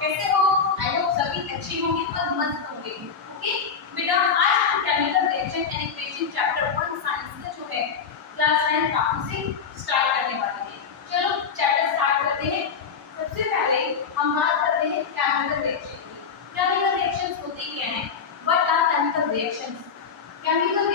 कैसे हो? I hope सभी अच्छे होंगे और मस्त होंगे। ओके बेटा, आज हम chemical reaction and equation chapter 1 science का जो है क्लास 9 टॉपिक से स्टार्ट करने वाले हैं। चलो चैप्टर स्टार्ट करते हैं। सबसे पहले हम बात करते हैं केमिकल रिएक्शन की। केमिकल रिएक्शंस होती क्या हैं? What are chemical reactions? Chemical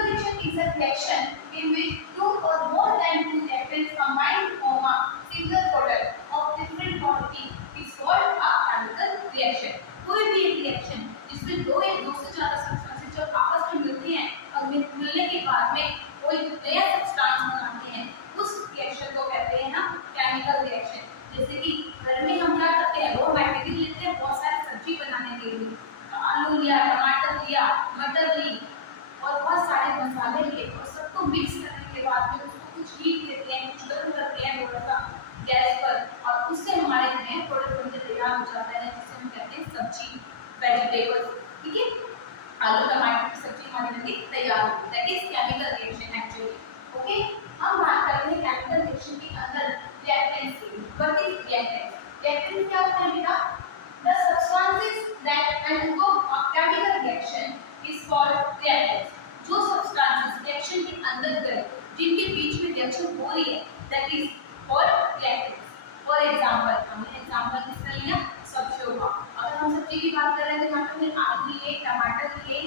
reaction is a reaction in which two or more than two reactants combine to form a single product of different quantity is called a chemical reaction. कोई भी एक reaction जिसमें दो से ज्यादा substances जब आपस में मिलती हैं और मिलने के बाद में कोई नया सब्सटेंस बनाते हैं, उस रिएक्शन को कहते हैं ना केमिकल रिएक्शन। जैसे कि घर में हम क्या करते हैं, रॉ मटेरियल लेते हैं बहुत सारी सब्जी बनाने के लिए, आलू लिया, टमाटर लिया, मटर ली और बहुत सारे मसाले लिए और सबको मिक्स करने के बाद में उसको कुछ हीट देते हैं, कुछ गर्म करते हैं थोड़ा सा गैस पर और उससे हमारे नए प्रोडक्ट बनके तैयार हो जाता है जिसे हम कहते हैं सब्जी, वेजिटेबल्स। ठीक है, आलू टमाटर की सब्जी हमारे बनके तैयार होती है। That is chemical reaction actually. Okay, हम बात करते हैं केमिकल रिएक्शन के अंदर रिएक्टेंट्स की। What is reactants? रिएक्टेंट्स क्या होता है बेटा? The substances that undergo a chemical reaction is called reactants. जो substances reaction के अंदर गए, जिनके बीच में reaction हो रही है, that is called reactants. For example, हमने example किसका लिया? सब्जियों का। अगर हम सब्जी की बात कर रहे हैं तो यहाँ पे हमने आलू लिए, टमाटर लिए,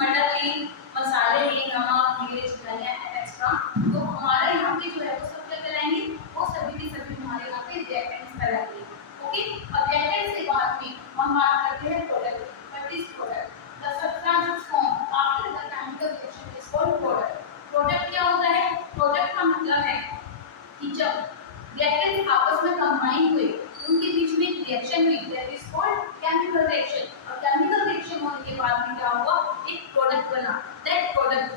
मटर लिए, मसाले लिए, नमक, मिर्च, धनिया एक्स्ट्रा। तो हमारे यहाँ पे जो है वो सब क्या कहलाएंगे? वो सभी के सभी हमारे यहाँ पे reactants कहलाएंगे। ओके, अब रिएक्टेंट से बाद में हम बात करते हैं product. What is product? The substance form after the chemical reaction is called product. Product क्या होता है? प्रोडक्ट का मतलब है कि जब रिएक्टेंट आपस में कंबाइन हुए, उनके बीच में एक रिएक्शन हुई, that is called chemical reaction. और केमिकल रिएक्शन होने के बाद में क्या हुआ? एक प्रोडक्ट बना, दैट प्रोडक्ट।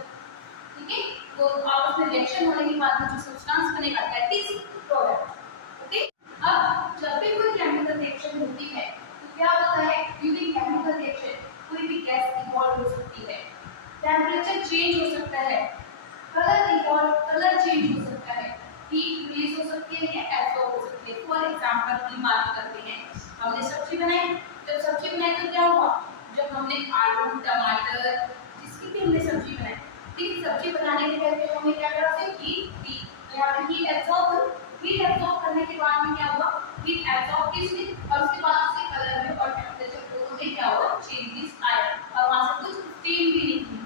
ठीक है, तो आपस में रिएक्शन होने के बाद में जो सब्सटेंस बनेगा दैट इज प्रोडक्ट। ओके, अब जब भी कोई केमिकल रिएक्शन होती है तो क्या होता है? ड्यूरिंग केमिकल रिएक्शन कोई भी गैस इवॉल्व हो सकती है, टेम्परेचर चेंज हो सकता है, कलर चेंज हो सकता है, हीट रिलीज हो सकती है या एब्सॉर्ब हो सकती है। फॉर एग्जांपल की बात करते हैं, हमने सब्जी बनाई, जब सब्जी बनाई तो क्या हुआ? जब हमने आलू, टमाटर, जिसकी भी हमने सब्जी बनाई, ठीक, सब्जी बनाने के पहले हमने क्या करा? उसे हीट दी, यहाँ पे हीट एब्सॉर्ब करने के बाद में क्या हुआ? हीट एब्सॉर्ब की और उसके बाद उसके कलर में और टेम्परेचर दोनों में क्या हुआ? चेंजेस आए और वहां से कुछ स्टीम भी निकली,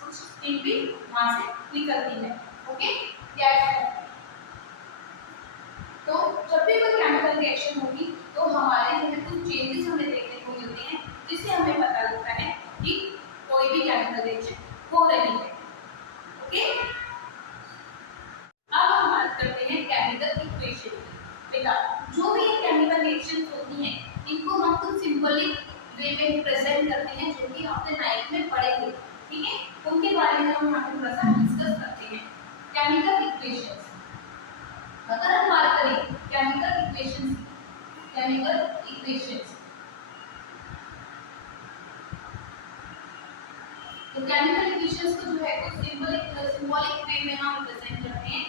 कुछ स्टीम भी वहां से निकलती है। Okay, gas. तो जब भी कोई केमिकल रिएक्शन होगी तो हमारे जो है कुछ चेंजेस हमें देखने को मिलते हैं, जिससे हमें पता लगता है कि कोई भी केमिकल रिएक्शन हो रही है। ओके, अब हम बात करते हैं केमिकल इक्वेशन की। बेटा, जो भी ये केमिकल रिएक्शंस होती हैं इनको हम कुछ सिंबलिक वे में प्रेजेंट करते हैं, जो कि आपने 9th में पढ़े थे। ठीक है, उनके बारे में हम यहाँ पे थोड़ा सा डिस्कस करते हैं। केमिकल इक्वेशंस, अगर हम बात करें केमिकल इक्वेशंस तो केमिकल इक्वेशंस को जो है कुछ सिंबॉलिक वे में हम प्रेजेंट करते हैं।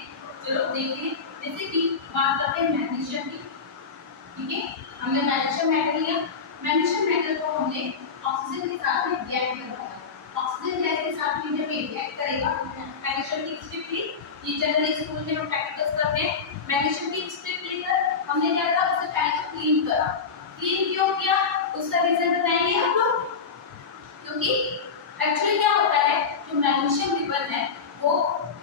चलो देखते हैं, जैसे कि बात करते हैं मैग्नीशियम की। ठीक है, हमने मैग्नीशियम मेटल लिया, मैग्नीशियम मेटल को हमने ऑक्सीजन के साथ में रिएक्ट करवाया। ऑक्सीजन गैस के साथ में जब ये रिएक्ट करेगा, मैग्नीशियम की स्ट्रिप ली, ये जनरली स्कूल में हम प्रैक्टिकल्स करते हैं। मैग्नीशियम की स्ट्रिप लेकर हमने क्या करा? उसे पहले तो क्लीन करा। क्लीन क्यों किया? उसका रीजन बताएंगे हम लोग। क्योंकि एक्चुअली क्या होता है, जो मैग्नीशियम रिबन है वो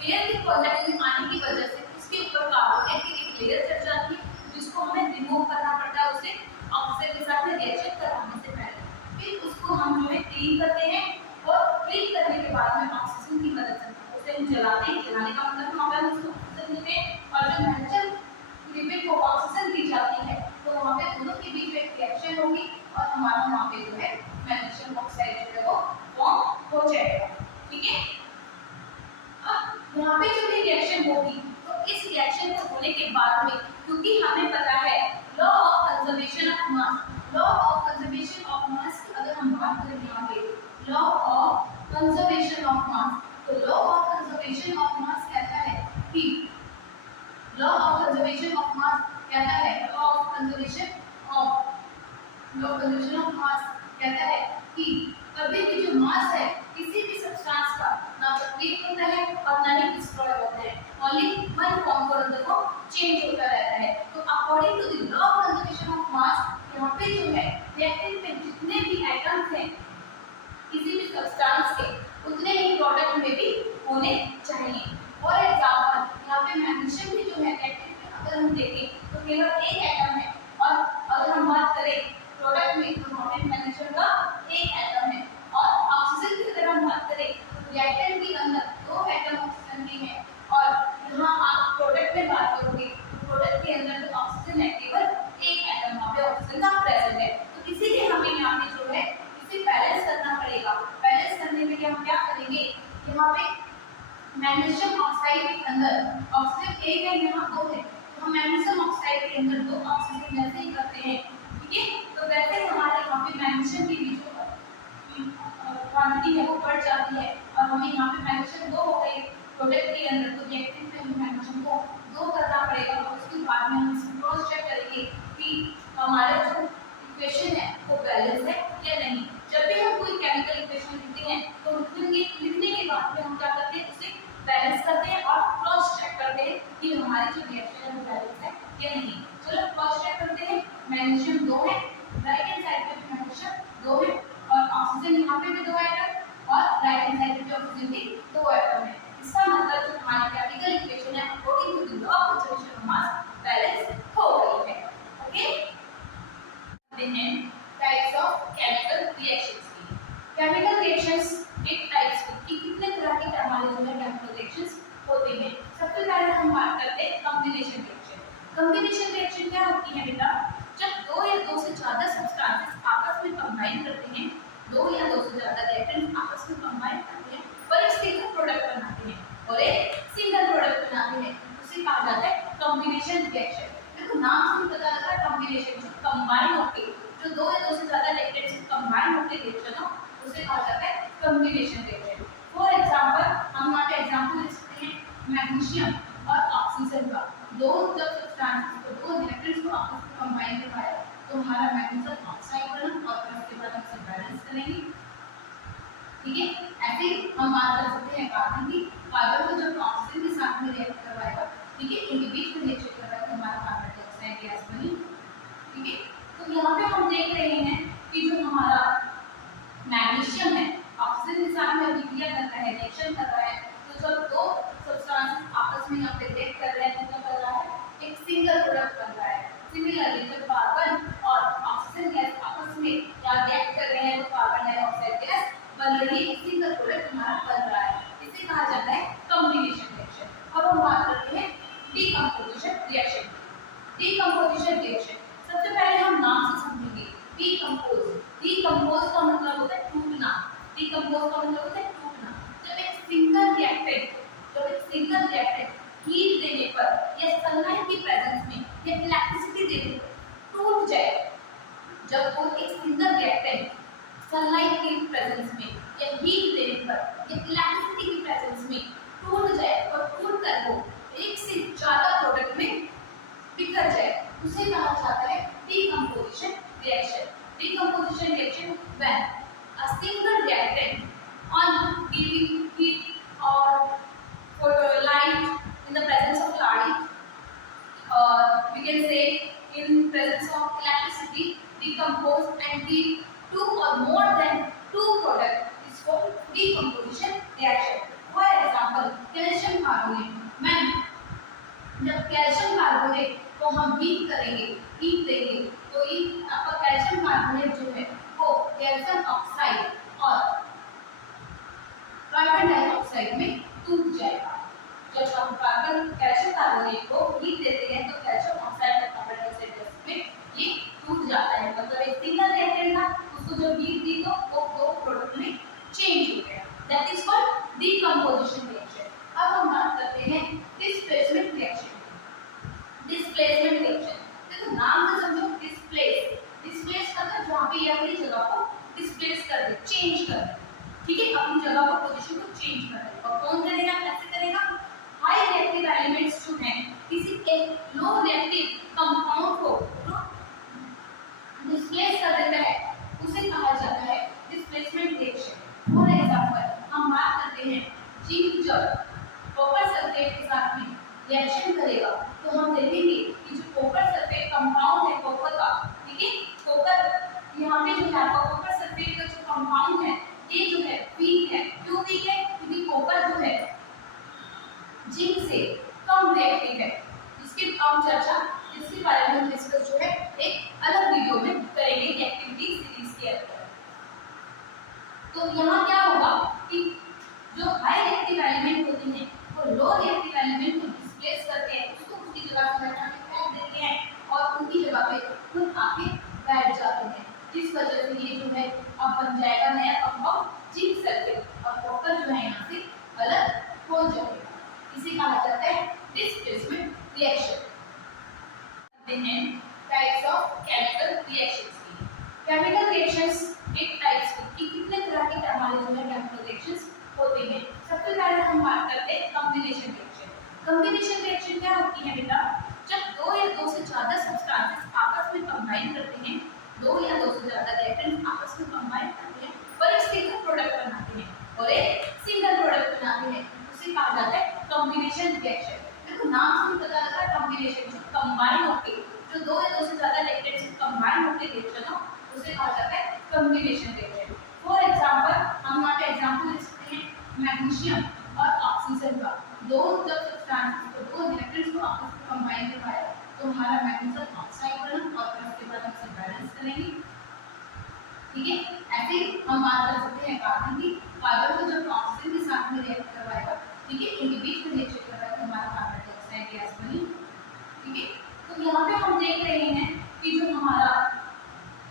एयर के कांटेक्ट में आने की वजह से उसके ऊपर कार्बोनेट की एक लेयर चढ़ जाती है, जिसको हमें रिमूव करना पड़ता है उसे ऑक्सीजन के साथ में रिएक्शन कराने से पहले। फिर उसको हम जो है क्लीन करते हैं और क्लीन करने के बाद में ऑक्सीजन की मदद से उसे हम जलाते हैं। जलाने का मतलब हम अगर उसको ऑक्सीजन देते हैं और जो मैग्नीशियम रिबन को ऑक्सीजन दी जाती है तो वहाँ पे दोनों के बीच में एक रिएक्शन होगी और हमारा वहाँ पे जो है मैग्नीशियम ऑक्साइड जो है वो फॉर्म हो जाएगा। ठीक है, अब यहाँ पे जो भी रिएक्शन होगी तो इस रिएक्शन को होने के बाद में, क्योंकि हमें पता है law of conservation of mass, law of conservation of mass की अगर हम बात करें यहाँ पे law of conservation of mass, तो law of conservation of mass कहता है कि law of conservation of mass कहता है लॉ ऑफ कंजर्वेशन चेंज होता रहता है। तो according to the law of conservation of mass यहाँ पे जो है रिएक्टेंट में जितने भी एटम्स हैं किसी भी सब्सटेंस के उतने ही प्रोडक्ट में भी होने चाहिए। फॉर एग्जांपल यहाँ पे मैग्नीशियम भी जो है रिएक्टेंट में अगर हम देखें तो केवल एक एटम है, और अगर हम बात करें प्रोडक्ट में तो वहाँ पे मैग्नीशियम का एक एटम है। और ऑक्सीजन की अगर हम बात करें तो रिएक्टेंट के अंदर दो एटम ऑक्सीजन के हैं, और यहाँ आप प्रोडक्ट में बात करोगे तो प्रोडक्ट के अंदर जो ऑक्सीजन है केवल एक एटम वहाँ पे ऑक्सीजन का प्रेजेंट है। तो इसीलिए हमें यहाँ पे जो है इसे बैलेंस करना पड़ेगा। बैलेंस करने के लिए हम क्या करेंगे, यहाँ पे मैग्नीशियम ऑक्साइड के अंदर ऑक्सीजन एक है, यहाँ दो है, तो हम मैग्नीशियम ऑक्साइड के अंदर दो ऑक्सीजन जैसे ही करते हैं, ठीक है। तो वैसे ही हमारे यहाँ पे मैग्नीशियम की भी जो क्वांटिटी है वो बढ़ जाती है, और हमें यहाँ पे मैग्नीशियम दो हो गई प्रोडक्ट के अंदर, तो रिएक्टेंट में हमें मैग्नीशियम को दो करना पड़ेगा। और उसके बाद में हम इसको क्रॉस चेक करेंगे कि हमारा जो इक्वेशन है वो बैलेंस है या नहीं। जब भी हम कोई केमिकल इक्वेशन लिखते हैं तो लिखने के बाद में हम क्या करते हैं, उसे बैलेंस करते हैं और क्रॉस चेक करते हैं कि हमारी जो रिएक्शन है वो बैलेंस है या नहीं। चलो क्रॉस चेक करते हैं। मैग्नीशियम दो है, राइट हैंड साइड पे भी मैग्नीशियम दो है, और ऑक्सीजन यहाँ पे भी दो एटम, और राइट हैंड साइड पे भी ऑक्सीजन की दो एटम है। इसका मतलब जो हमारी केमिकल इक्वेशन है according to the law of conservation of mass balance हो गई है। Okay, types of chemical reactions की। केमिकल रिएक्शंस एक टाइप्स की कितने तरह के हमारे जो है केमिकल रिएक्शंस होते हैं। सबसे पहले हम बात करते हैं कॉम्बिनेशन रिएक्शन। कॉम्बिनेशन रिएक्शन क्या होती है बेटा, जब दो या दो से ज्यादा सब्सटेंसेस आपस में कंबाइन करते हैं, दो या दो से ज्यादा रिएक्टेंट्स आपस में कंबाइन करते हैं और एक सिंगल प्रोडक्ट बनाते हैं, और एक सिंगल प्रोडक्ट बनाते हैं, उसे कहा जाता है कॉम्बिनेशन रिएक्शन। देखो नाम से पता लगा कॉम्बिनेशन, जो कंबाइन होके जो दो या दो से ज्यादा रिएक्टेंट्स कंबाइन होके रिएक्शन हो उसे कहा जाता है कॉम्बिनेशन रिएक्शन। फॉर एग्जांपल हम यहाँ पे एग्जांपल ले सकते हैं मैग्नीशियम और ऑक्सीजन का। दो जब सब्सटेंसेस को दो रिएक्टेंट्स को आपस में कंबाइन करवाया तो हमारा मैग्नीशियम ऑक्साइड बना, और फिर उसके बाद हम इसे बैलेंस करेंगे, ठीक है। ऐसे हम बात कर सकते हैं कार्बन की। कार्बन को जब ऑक्सीजन के साथ में रिएक्ट करवाएगा, ठीक है, इनके बीच में रिएक्शन करवाएगा तो हमारा कार्बन डाइऑक्साइड गैस बनी, ठीक है। तो यहाँ पे हम देख रहे हैं कि जो हमारा मैग्नीशियम है ऑक्सीजन के साथ में अभिक्रिया कर रहा है, रिएक्शन कर रहा है, तो जब दो सब्सटेंसेस आपस में यहाँ पे रिएक्ट कर रहे हैं तो क्या कर रहा है, एक सिंगल प्रोडक्ट बन रहा है। सिमिलरली जब कार्बन और ऑक्सीजन गैस आपस में रिएक्ट कर रहे हैं तो कार्बन डाइऑक्साइड गैस बन रही है, सिंगल प्रोडक्ट हमारा बन रहा है। इसे कहा जाता है कॉम्बिनेशन रिएक्शन। अब हम बात करते हैं डीकंपोजिशन रिएक्शन। डीकंपोजिशन रिएक्शन सबसे पहले हम नाम से समझेंगे। डीकंपोज, डीकंपोज का मतलब होता है टूटना। डीकंपोज का मतलब होता है टूटना। जब एक सिंगल रिएक्टेंट हीट देने पर या सनलाइट की प्रेजेंस में या इलेक्ट्रिसिटी देने पर टूट जाए, जब कोई एक सिंगल रिएक्टेंट सनलाइट की प्रेजेंस में या हीट देने पर या इलेक्ट्रिसिटी की प्रेजेंस में टूट जाए और टूट कर वो एक से ज्यादा प्रोडक्ट में बिखर जाए, उसे कहा जाता है decomposition reaction. Decomposition reaction when a single reactant on giving heat or light in the presence of light, or we can say in presence of electricity, decompose and give two or more than two products is called decomposition reaction. For example, calcium carbonate. When जब calcium carbonate को हम heat करेंगे, heat देंगे, तो ये आपका calcium carbonate जो है वो कैल्शियम ऑक्साइड और कार्बन डाइऑक्साइड में टूट जाएगा। जब हम कैल्शियम कार्बोनेट को हीट देते हैं तो कैल्शियम ऑक्साइड और कार्बन डाइऑक्साइड में ये टूट जाता है। मतलब एक सिंगल रिएक्टेंट था, उसको जब हीट दी तो वो दो प्रोडक्ट में चेंज हो गया। That is called decomposition reaction. अब हम बात करते हैं डिस्प्लेसमेंट रिएक्शन। डिस्प्लेसमेंट रिएक्शन, देखो नाम से समझो, डिस्प्लेस मतलब जहाँ पे ये अपनी जगह को डिस्प्लेस कर दे, चेंज कर दे, ठीक है, अपनी जगह पर पोजीशन को चेंज कर दे। और कौन करेगा, कैसे करेगा? हाई रिएक्टिव एलिमेंट्स जो हैं किसी एक लो रिएक्टिव कंपाउंड को डिस्प्लेस कर देता है, उसे कहा जाता है डिस्प्लेसमेंट रिएक्शन। फॉर एग्जांपल हम बात करते हैं जिंक जब कॉपर सल्फेट के साथ में रिएक्शन करेगा तो तो हम देखेंगे कि जो कॉपर सल्फेट कंपाउंड है कॉपर का, ठीक है, कॉपर यहाँ पे जो है आपका कॉपर सल्फेट का जो कंपाउंड है ये जो है वीक है। क्यों वीक है? क्योंकि कॉपर जो है जिंक से कम रिएक्टिव है। इसकी हम चर्चा इसके बारे में डिस्कस जो है एक अलग वीडियो में करेंगे एक्टिविटी सीरीज के अंदर। तो यहाँ क्या होगा कि जो हाई रिएक्टिव एलिमेंट होते हैं वो लो रिएक्टिव एलिमेंट को डिस्प्लेस करते हैं, उसको उसकी जगह पर फेंक देते हैं और उनकी जगह पे खुद आके बैठ जाते हैं, जिस वजह से ये जो है अब बन जाएगा नया कंपाउंड जिंक सल्फेट और कॉपर जो है यहाँ से अलग हो जाएगा। इसे कहा जाता है displacement reaction. Types of chemical reactions की। केमिकल रिएक्शंस एक टाइप्स की कितने तरह के हमारे जो है केमिकल रिएक्शंस होते हैं। सबसे पहले हम बात करते हैं कॉम्बिनेशन रिएक्शन। कॉम्बिनेशन रिएक्शन क्या होती है बेटा? जब दो या दो से ज्यादा सब्सटेंसेस आपस में कंबाइन करते हैं, दो या दो से ज्यादा रिएक्टेंट्स आपस में कंबाइन करते हैं और एक सिंगल प्रोडक्ट बनाते हैं और एक सिंगल प्रोडक्ट बनाते हैं, उसे कहा जाता है कॉम्बिनेशन रिएक्शन। देखो नाम से पता लगा कॉम्बिनेशन, जो कंबाइन होके जो दो या दो से ज्यादा रिएक्टेंट्स कंबाइन होके रिएक्शन हो उसे कहा जाता है कॉम्बिनेशन रिएक्शन। फॉर एग्जांपल हम यहाँ पे एग्जांपल ले सकते हैं मैग्नीशियम और ऑक्सीजन का। दो जब सब्सटेंसेस को दो रिएक्टेंट्स को आपस में कंबाइन करवाया तो हमारा मैग्नीशियम ऑक्साइड बना और फिर उसके बाद हम इसे बैलेंस करेंगे, ठीक है। ऐसे हम बात कर सकते हैं कार्बन की। कार्बन को जब ऑक्सीजन के साथ में रिएक्ट करवाएगा, ठीक है, इनके बीच में रिएक्शन करवाएगा तो हमारा कार्बन डाइऑक्साइड गैस बनी, ठीक है। तो यहाँ पे हम देख रहे हैं कि जो हमारा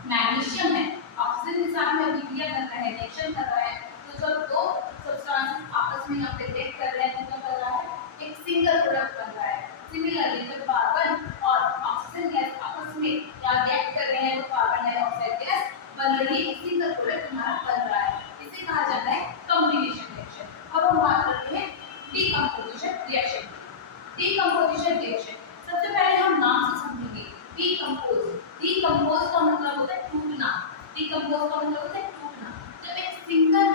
मैग्नीशियम है ऑक्सीजन के साथ में अभिक्रिया कर रहा है, रिएक्शन कर रहा है, तो जब दो सब्सटेंसेस आपस में यहाँ पे रिएक्ट कर रहे हैं तो क्या कर रहा है? एक सिंगल प्रोडक्ट बन रहा है। सिमिलरली जब कार्बन और ऑक्सीजन गैस आपस में रिएक्ट कर रहे हैं तो कार्बन डाइऑक्साइड गैस बन रही है, सिंगल प्रोडक्ट हमारा बन रहा है। इसे कहा जाता है कॉम्बिनेशन रिएक्शन। अब हम बात करते हैं डीकंपोजिशन रिएक्शन। डीकंपोजिशन रिएक्शन सबसे पहले हम नाम से समझेंगे। डीकंपोज, डीकंपोज का मतलब होता है टूटना। डीकंपोज का मतलब होता है टूटना। जब एक सिंगल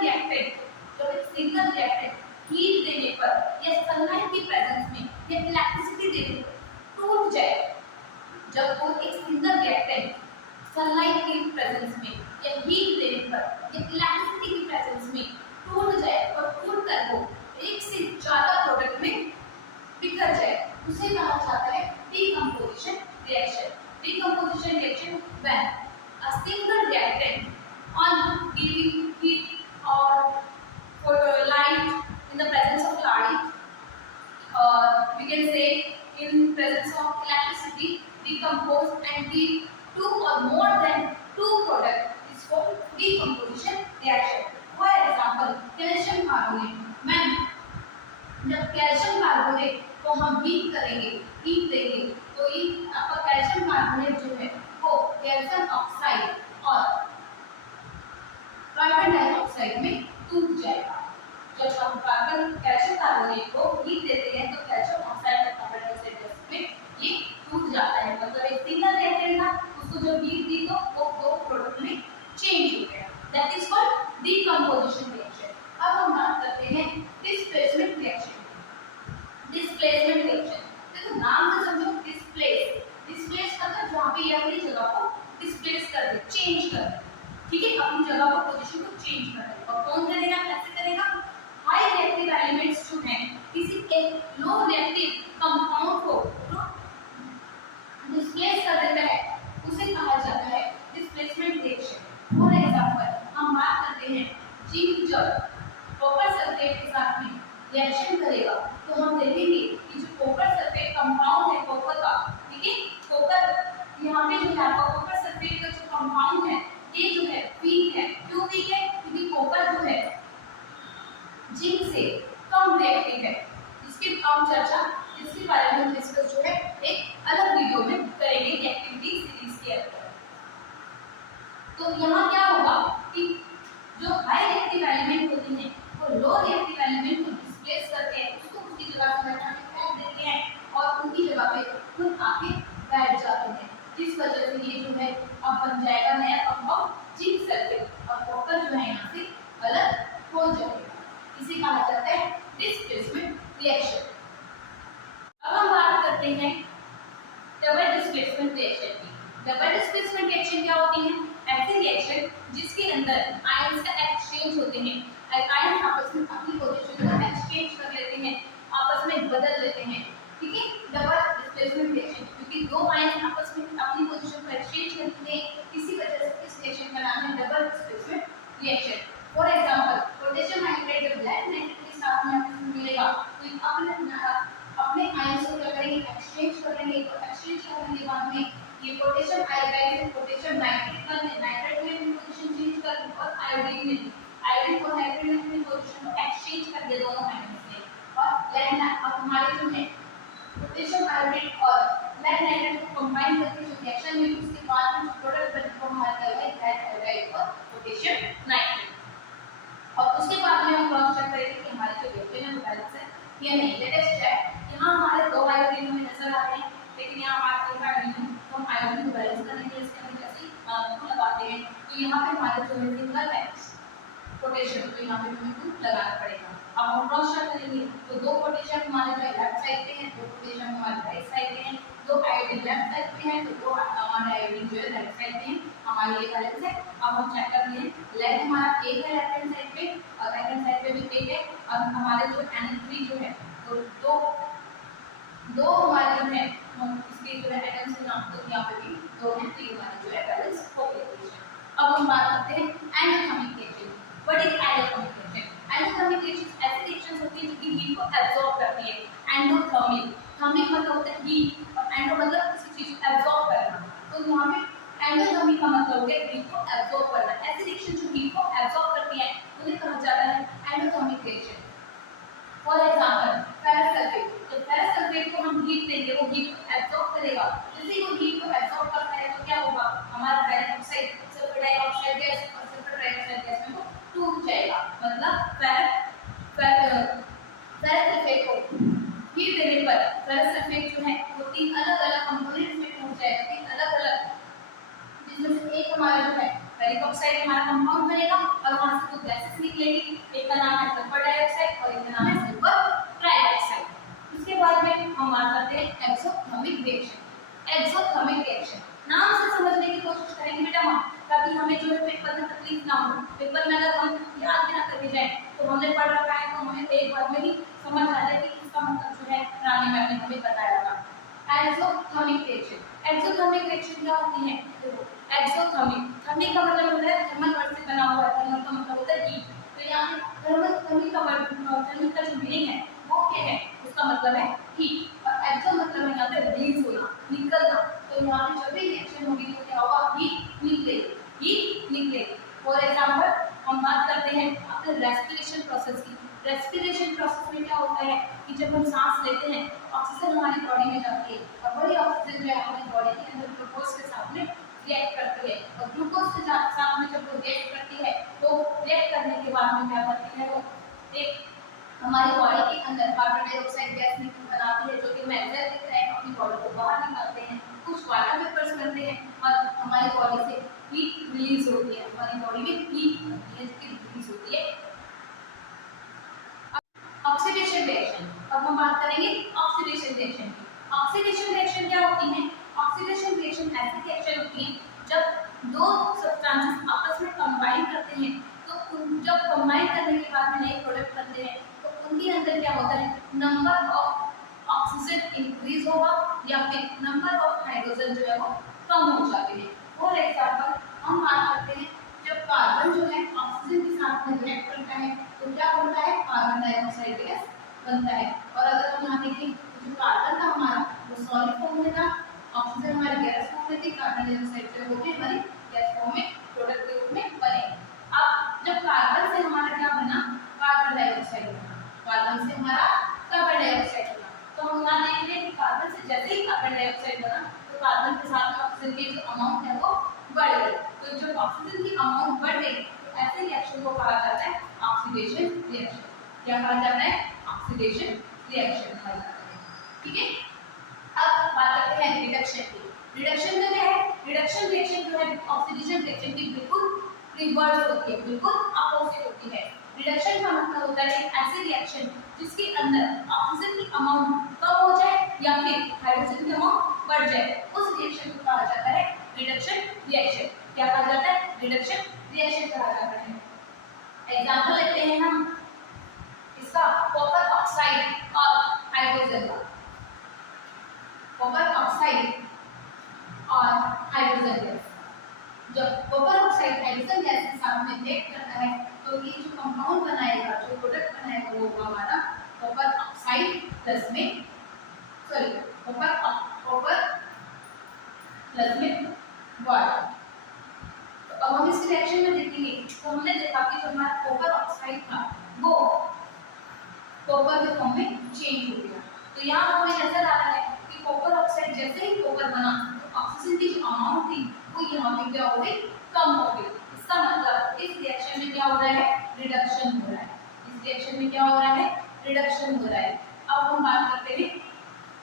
रिएक्टेंट हीट देने पर या सनलाइट की प्रेजेंस में या इलेक्ट्रिसिटी देने पर टूट जाए, जब वो एक सिंगल रिएक्टेंट सनलाइट की प्रेजेंस में या हीट देने पर या इलेक्ट्रिसिटी की प्रेजेंस में टूट जाए और टूट कर वो एक से ज्यादा प्रोडक्ट में बिखर जाए, उसे कहा जाता है decomposition reaction. Decomposition reaction when a single reactant on giving heat or light in the presence of light, or we can say in presence of electricity, decompose and give two or more than two products is called decomposition reaction. For example, calcium carbonate. When जब calcium carbonate को हम heat करेंगे, heat देंगे तो ये आपका calcium carbonate जो है वो कैल्शियम ऑक्साइड और कार्बन डाइऑक्साइड में टूट जाएगा। जब हम कैल्शियम कार्बोनेट को हीट देते हैं तो कैल्शियम ऑक्साइड और कार्बन डाइऑक्साइड गैस में ये टूट जाता है। मतलब एक सिंगल रिएक्टेंट था, उसको जब हीट दी तो वो दो प्रोडक्ट में चेंज हो गया। That is called decomposition reaction. अब हम बात करते हैं डिस्प्लेसमेंट रिएक्शन। डिस्प्लेसमेंट रिएक्शन, देखो नाम से समझो, डिस्प्लेस, डिस्प्लेस मतलब जहाँ पे ये अपनी जगह को डिस्प्लेस कर दे, चेंज कर दे, ठीक है, अपनी जगह को पोजीशन को चेंज कर दे। और कौन करेगा, कैसे करेगा? हाई रिएक्टिव एलिमेंट्स जो हैं किसी एक लो रिएक्टिव कंपाउंड को डिस्प्लेस कर देता है, उसे कहा जाता है डिस्प्लेसमेंट रिएक्शन। फॉर एग्जांपल हम बात करते हैं जिंक जब कॉपर सल्फेट के साथ में रिएक्शन करेगा तो हम देखेंगे कि जो कॉपर सल्फेट कंपाउंड है कॉपर का, ठीक है, कॉपर यहाँ पे जो है आपका कॉपर सल्फेट का जो कंपाउंड है ये जो है वीक है। क्यों वीक है? क्योंकि कॉपर जो है जिंक से कम रिएक्टिव है। इसकी हम चर्चा इसके बारे में डिस्कस जो है एक अलग वीडियो में करेंगे एक्टिविटी सीरीज के अंदर। तो यहाँ क्या होगा कि जो हाई रिएक्टिव एलिमेंट होते हैं वो लो रिएक्टिव एलिमेंट को डिस्प्लेस करते हैं, उसको उसकी जगह पर फेंक देते हैं और उनकी जगह पे खुद आके बैठ जाते हैं, जिस वजह से ये जो है अब बन जाएगा नया कंपाउंड जिंक सल्फेट और कॉपर जो है यहाँ से अलग हो जाएगा। इसे कहा जाता है डिस्प्लेसमेंट रिएक्शन। अब हम बात करते हैं डिस्प्लेसमेंट रिएक्शन की। डबल डिस्प्लेसमेंट रिएक्शन क्या होती है? ऐसी रिएक्शन जिसके अंदर आयंस का एक्सचेंज होते हैं, आयन आपस में अपनी पोजीशन को एक्सचेंज कर लेते हैं, आपस में बदल लेते हैं, ठीक है। डबल डिस्प्लेसमेंट रिएक्शन, क्योंकि दो आयन आपस में अपनी पोजीशन को एक्सचेंज करते हैं, इसी वजह से इस रिएक्शन का नाम है double displacement reaction. For example, potassium hydrate जब ब्लैक नाइट्रेट के साथ में आपको मिलेगा तो अपने आयंस को क्या करेंगे? एक्सचेंज करेंगे। तो एक्सचेंज करने के बाद में ये पोटेशियम आयोडाइड और पोटेशियम नाइट्रेट में पोजीशन चेंज कर, और आयोडीन और नाइट्रेट में अपनी पोजीशन को एक्सचेंज कर दे दोनों आयंस में। और अब हमारे जो है पोटेशियम आयोडाइड और ब्लैक नाइट्रेट को कंबाइन करके जो रिएक्शन हुई, उसके बाद में प्रोडक्ट बने वो हमारा क्या है? ब्लैक आयोडाइड और पोटेशियम नाइट्रेट। और उसके बाद में हम क्रॉस चेक करेंगे कि हमारे जो रिएक्शन है वो बैलेंस है या नहीं। Let us check. यहाँ हमारे दो आयोडीन हमें नजर आ रहे हैं, लेकिन यहाँ हमारे एक आयोडीन, तो हम आयोडीन को बैलेंस करने के लिए इसके अंदर जैसे टू लगाते हैं तो यहाँ पे हमारे जो है सिंगल है पोटेशियम, तो यहाँ पे हमें टू लगाना पड़ेगा। अब हम क्रॉस चेक करेंगे तो दो पोटेशियम हमारे जो लेफ्ट साइड पे है, दो पोटेशियम हमारे राइट साइड पे है, दो आयोडीन लेफ्ट साइड पे है, तो दो हमारे आयोडीन जो है राइट साइड पे है, हमारे ये बैलेंस है। अब हम चेक कर लें, लेग हमारा एक है लेफ्ट हैंड साइड पे और राइट हैंड साइड पे भी एक है। अब हमारे जो NH3 जो है तो दो हमारे जो है हम इसके जो है एटम्स के नाम तो यहाँ पे भी दो हैं, तो ये हमारा जो है बैलेंस हो गया। अब हम बात करते हैं endothermic reaction. What is endothermic reaction? Endothermic reaction ऐसी रिएक्शंस होती हैं जो कि हीट को एब्जॉर्ब करती है। एंडोथर्मिक, थर्मिक मतलब होता है हीट और एंडो मतलब किसी चीज को एब्जॉर्ब करना, तो यहाँ पे एंडोथर्मिक का मतलब हो गया हीट को एब्जॉर्ब करना। ऐसी रिएक्शन जो हीट को एब्जॉर्ब करती है उन्हें कहा जाता है endothermic reaction. For example, ferrous sulphate, तो फेरस सल्फेट को हम हीट देंगे, वो हीट को एब्जॉर्ब करेगा। जैसे वो हीट को एब्जॉर्ब करता है तो क्या होगा? हमारा ferrous oxide, sulphur dioxide gas और सल्फर डाइऑक्साइड गैस में वो टूट जाएगा। मतलब फेरस सल्फेट को हीट देने पर फेरस सल्फेट जो है वो तीन अलग-अलग कंपोनेंट्स में टूट जाएगा, तीन अलग-अलग, जिसमें से एक हमारा जो है फेरिक ऑक्साइड हमारा कंपाउंड बनेगा और वहां से दो गैसेस निकलेगी, एक का नाम है सल्फर डाइऑक्साइड और एक का नाम है सल्फर ट्राइऑक्साइड। इसके बाद में हम बात करते हैं एक्सोथर्मिक रिएक्शन। एक्सोथर्मिक रिएक्शन नाम से समझने की कोशिश करेंगे बेटा हम, ताकि हमें जो है पेपर में तकलीफ ना हो। पेपर में अगर हम याद भी ना करके जाए तो हमने पढ़ रखा है तो हमें एक बार में ही समझ आ जाए कि इसका मतलब जो है रानी मैम ने हमें बताया था। एक्सोथर्मिक रिएक्शन, एक्सोथर्मिक रिएक्शन क्या होती है? देखो, एक्सोथर्मिक, थर्मिक का मतलब होता है थर्मल वर्ड से बना हुआ है, थर्मल का मतलब होता है हीट। तो यहाँ पे थर्मिक का वर्ड, थर्मिक का जो मीनिंग है वो क्या है? उसका मतलब है हीट और एक्सो मतलब है यहाँ पे रिलीज होना, निकलना। तो यहाँ पे जब भी रिएक्शन होगी तो क्या होगा? हीट निकलेगी, हीट निकलेगी। फॉर एग्जांपल हम बात करते हैं अपने रेस्पिरेशन प्रोसेस की। रेस्पिरेशन प्रोसेस में क्या होता है कि जब हम सांस लेते हैं ऑक्सीजन हमारी बॉडी में जाती है और वही ऑक्सीजन जो है हमारी बॉडी के अंदर ग्लूकोज के साथ में रिएक्ट करती है और ग्लूकोज के साथ में जब वो रिएक्ट करती है तो रिएक्ट करने के बाद में क्या करती है? वो एक हमारी बॉडी के अंदर कार्बन डाइऑक्साइड गैस बनाती है, जो कि मेल्टर की तरह अपनी बॉडी को बाहर निकालते हैं, कुछ वाटर वेपर्स बनते हैं और हमारी बॉडी से हीट रिलीज होती है, हमारी बॉडी में हीट रिलीज होती है। ऑक्सीडेशन रिएक्शन, अब हम बात करेंगे ऑक्सीडेशन रिएक्शन की। ऑक्सीडेशन रिएक्शन क्या होती है? ऑक्सीडेशन रिएक्शन ऐसी रिएक्शन होती है जब दो सब्सटेंसेस आपस में कंबाइन करते हैं, तो जब कंबाइन करने के बाद में नए प्रोडक्ट बनते हैं तो उनके अंदर क्या होता है? नंबर ऑफ ऑक्सीजन इंक्रीज होगा या फिर नंबर ऑफ हाइड्रोजन जो है वो कम हो जाते हैं। फॉर एग्जांपल हम बात करते हैं जब कार्बन जो है ऑक्सीजन के साथ में रिएक्ट करता है तो क्या बनता है? कार्बन डाइऑक्साइड गैस बनता है। और अगर हम यहाँ देखें तो जो कार्बन था हमारा वो सॉलिड फॉर्म में था, ऑक्सीजन हमारी गैस फॉर्म में थी, कार्बन डाइऑक्साइड जो है वो भी हमारी गैस फॉर्म में प्रोडक्ट के रूप में बने। अब जब कार्बन से हमारा क्या बना? कार्बन डाइऑक्साइड बना, कार्बन से हमारा कार्बन डाइऑक्साइड बना। तो हम यहाँ देख रहे हैं कि कार्बन से जैसे ही कार्बन डाइऑक्साइड बना तो कार्बन के साथ ऑक्सीजन की जो अमाउंट है वो बढ़ गई। तो जब ऑक्सीजन की अमाउंट बढ़ गई तो ऐसे रिएक्शन को कहा जाता है ऑक्सीडेशन रिएक्शन। क्या कहा जाता है? ऑक्सीडेशन रिएक्शन कहा जाता है। ठीक है, अब बात करते हैं रिडक्शन की। रिडक्शन का क्या है? रिडक्शन रिएक्शन जो है ऑक्सीडेशन रिएक्शन की बिल्कुल रिवर्स होती है, बिल्कुल अपोजिट होती है। रिडक्शन का मतलब होता है ऐसी रिएक्शन जिसके अंदर ऑक्सीजन की अमाउंट कम हो जाए या फिर हाइड्रोजन की अमाउंट बढ़ जाए उस रिएक्शन को कहा जाता है रिडक्शन रिएक्शन। क्या कहा जाता है? रिडक्शन रिएक्शन कहा जाता है। एग्जांपल लेते हैं हम इसका कॉपर ऑक्साइड और हाइड्रोजन का। कॉपर ऑक्साइड और हाइड्रोजन गैस, जब कॉपर ऑक्साइड हाइड्रोजन गैस के साथ में रिएक्ट करता है तो ये जो कंपाउंड बनाएगा, जो प्रोडक्ट बनाएगा वो होगा हमारा कॉपर ऑक्साइड प्लस में कॉपर प्लस में वाटर। तो अब हम इस रिएक्शन में देखेंगे तो हमने देखा कि जो हमारा कॉपर ऑक्साइड था वो कॉपर के फॉर्म में चेंज हो गया। तो यहाँ हमें नजर आ रहा है कि कॉपर ऑक्साइड जैसे ही कॉपर बना तो ऑक्सीजन की जो अमाउंट थी वो यहाँ पे क्या हो गई? कम हो गई। इसका मतलब इस रिएक्शन में क्या हो रहा है? रिडक्शन हो रहा है। इस रिएक्शन में क्या हो रहा है? रिडक्शन हो रहा है। अब हम बात करते हैं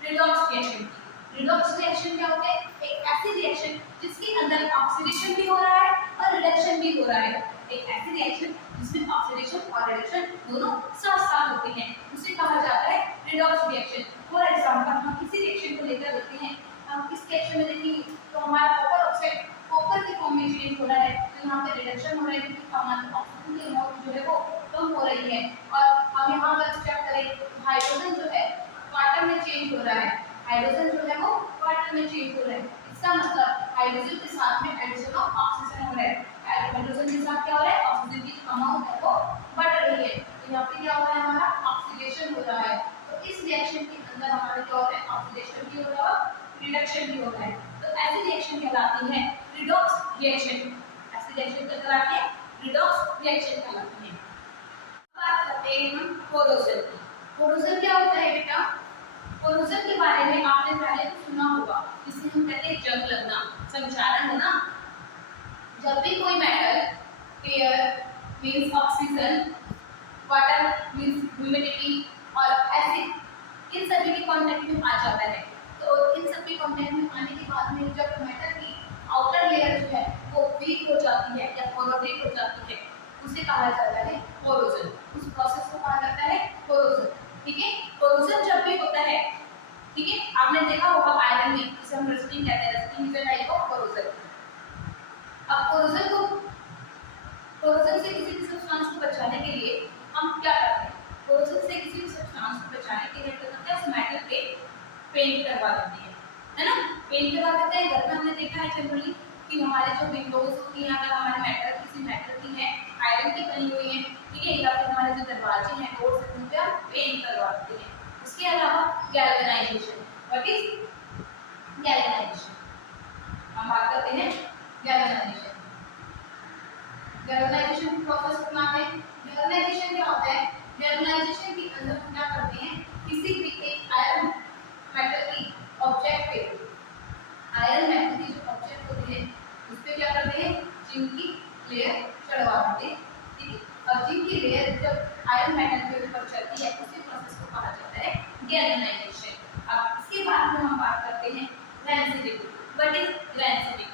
रिडॉक्स रिएक्शन की। रिडॉक्स रिएक्शन क्या होता है? एक ऐसी रिएक्शन जिसके अंदर ऑक्सीडेशन भी हो रहा है और रिडक्शन भी हो रहा है। एक ऐसी रिएक्शन जिसमें ऑक्सीडेशन और रिडक्शन दोनों साथ साथ होते हैं, उसे कहा जाता है रिडॉक्स रिएक्शन। फॉर एग्जांपल हम किसी रिएक्शन को लेकर देखते हैं, हम इस रिएक्शन में देखेंगे तो हमारा कॉपर ऑक्साइड कॉपर के फॉर्म में चेंज हो रहा है, तो यहाँ पे रिडक्शन हो रहा है क्योंकि हमारा ऑक्सीजन की अमाउंट जो है वो कम हो रही है। और हम यहाँ पर चेक करें हाइड्रोजन जो है वाटर में चेंज हो रहा है, हाइड्रोजन जो है वो वाटर में चेंज हो रहा है। इसका मतलब हाइड्रोजन के साथ में एडिशन ऑफ ऑक्सीजन हो रहा है। हाइड्रोजन के साथ क्या हो रहा है? ऑक्सीजन की अमाउंट है वो बढ़ रही है। तो यहाँ पे क्या हो रहा है? हमारा ऑक्सीडेशन हो रहा है। तो इस रिएक्शन के अंदर हमारा क्या हो रहा है? ऑक्सीडेशन भी हो रहा है, रिडक्शन भी हो रहा है। तो ऐसी रिएक्शन कहलाती है रिडॉक्स रिएक्शन। ऐसी रिएक्शन कहलाती है रिडॉक्स रिएक्शन कहलाती है। बात करते हैं हम कोरोजन की। कोरोजन क्या होता है बेटा? कोरोजन के बारे में आपने पहले तो सुना होगा, जिसे हम कहते हैं जंग लगना, संचारण होना। जब भी कोई metal, air means oxygen, water means humidity और एसिड, इन सभी के कांटेक्ट में आ जाता है। तो इन सभी कांटेक्ट में आने के बाद में जब मेटल की आउटर लेयर जो है वो वीक हो जाती है या कोरोडेट हो जाती है, उसे कहा जाता है कोरोजन। उस प्रोसेस को कहा जाता है कोरोजन। ठीक है, कोरोजन जब भी होता है, ठीक है, आपने देखा होगा आयरन में जिसे हम रस्टिंग कहते हैं, rusting is a type of corrosion. अब कोरोजन से किसी भी सब्सटेंस को बचाने के लिए हम क्या करते हैं? कोरोजन से किसी भी सब्सटेंस को बचाने के लिए क्या करते हैं? उस मेटल पे पेंट करवा देते हैं, है ना? पेंट करवा देते हैं। घर में हमने देखा है जनरली कि हमारे जो विंडोज होती हैं, अगर हमारे मेटल किसी मेटल की है, आयरन की बनी हुई है, ठीक है, या फिर हमारे जो दरवाजे हैं डोर्स हैं, उन पे हम पेंट करवा देते हैं। इसके अलावा गैल्वेनाइजेशन। What is galvanisation? हम बात करते हैं गैल्वेनाइजेशन। गैल्वेनाइजेशन प्रोसेस अपनाते हैं। गैल्वेनाइजेशन क्या होता है? गैल्वेनाइजेशन के अंदर हम क्या करते हैं? किसी भी एक आयरन मेटल की ऑब्जेक्ट पे, आयरन मेटल की जो ऑब्जेक्ट होती है उस पे क्या करते हैं? जिंक की लेयर चढ़वा देते हैं। ठीक है, और जिंक की लेयर जब आयरन मेटल के ऊपर चढ़ती है उसी प्रोसेस को कहा जाता है गैल्वेनाइजेशन। अब इसके बाद में हम बात करते हैं rancidity. What is rancidity?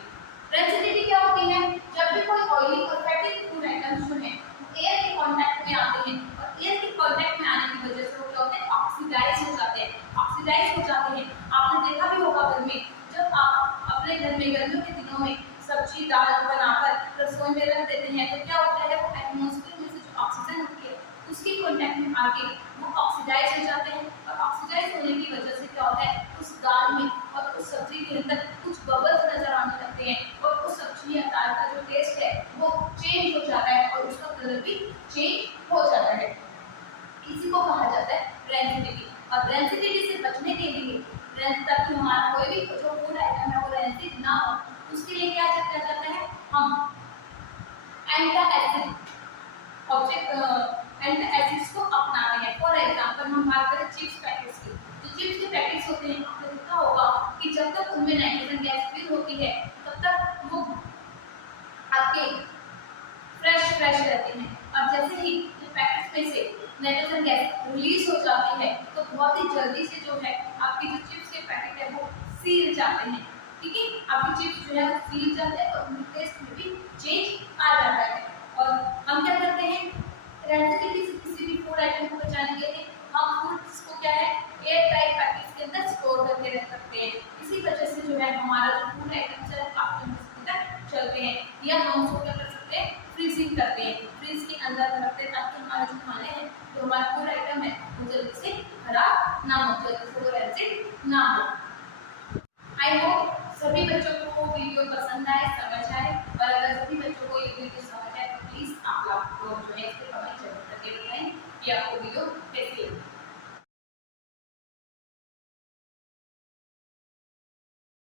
Rancidity क्या होती है? जब भी कोई ऑयली और फैटी फूड आइटम्स जो है एयर के कांटेक्ट में आते हैं और एयर के कांटेक्ट में आने की वजह से वो क्या होते हैं? ऑक्सीडाइज हो जाते हैं। ऑक्सीडाइज हो जाते हैं। आपने देखा भी होगा घर में, जब आप अपने घर में गर्मियों के दिनों में सब्जी दाल बनाकर रसोई में रख देते हैं तो क्या होता है? वो एटमॉस्फेयर में से जो ऑक्सीजन होती है उसके कांटेक्ट में आके वो ऑक्सीडाइज हो जाते हैं और ऑक्सीडाइज होने की वजह से क्या होता है? उस दाल में और उस सब्जी के अंदर कुछ बबल्स नजर आने लगते हैं और उस सब्जी या दाल का जो टेस्ट है वो चेंज हो जाता है और उसका कलर भी चेंज हो जाता है। इसी को कहा जाता है रेंसिडिटी। और रेंसिडिटी से बचने के लिए, ताकि हमारा कोई भी जो फूड आइटम है वो रेंसिड ना हो, उसके लिए क्या किया जाता है? हम एंटासिड एसिड्स को अपनाते हैं। फॉर एग्जांपल हम बात करें चिप्स पैकेट्स की, जो चिप्स के पैकेट्स होते हैं आपने देखा होगा कि जब तक उनमें नाइट्रोजन गैस फिल होती है तब तक वो आपके फ्रेश रहते हैं, और जैसे ही पैकेट्स में से नाइट्रोजन गैस रिलीज हो जाती है तो बहुत ही जल्दी से जो है आपकी जो चिप्स के पैकेट है वो सील जाते हैं। ठीक है, आपके चिप्स जो है वो सील जाते हैं और उनके टेस्ट में भी चेंज आ जाता है। और हम क्या करते हैं? रेंसिडिटी से किसी भी फूड आइटम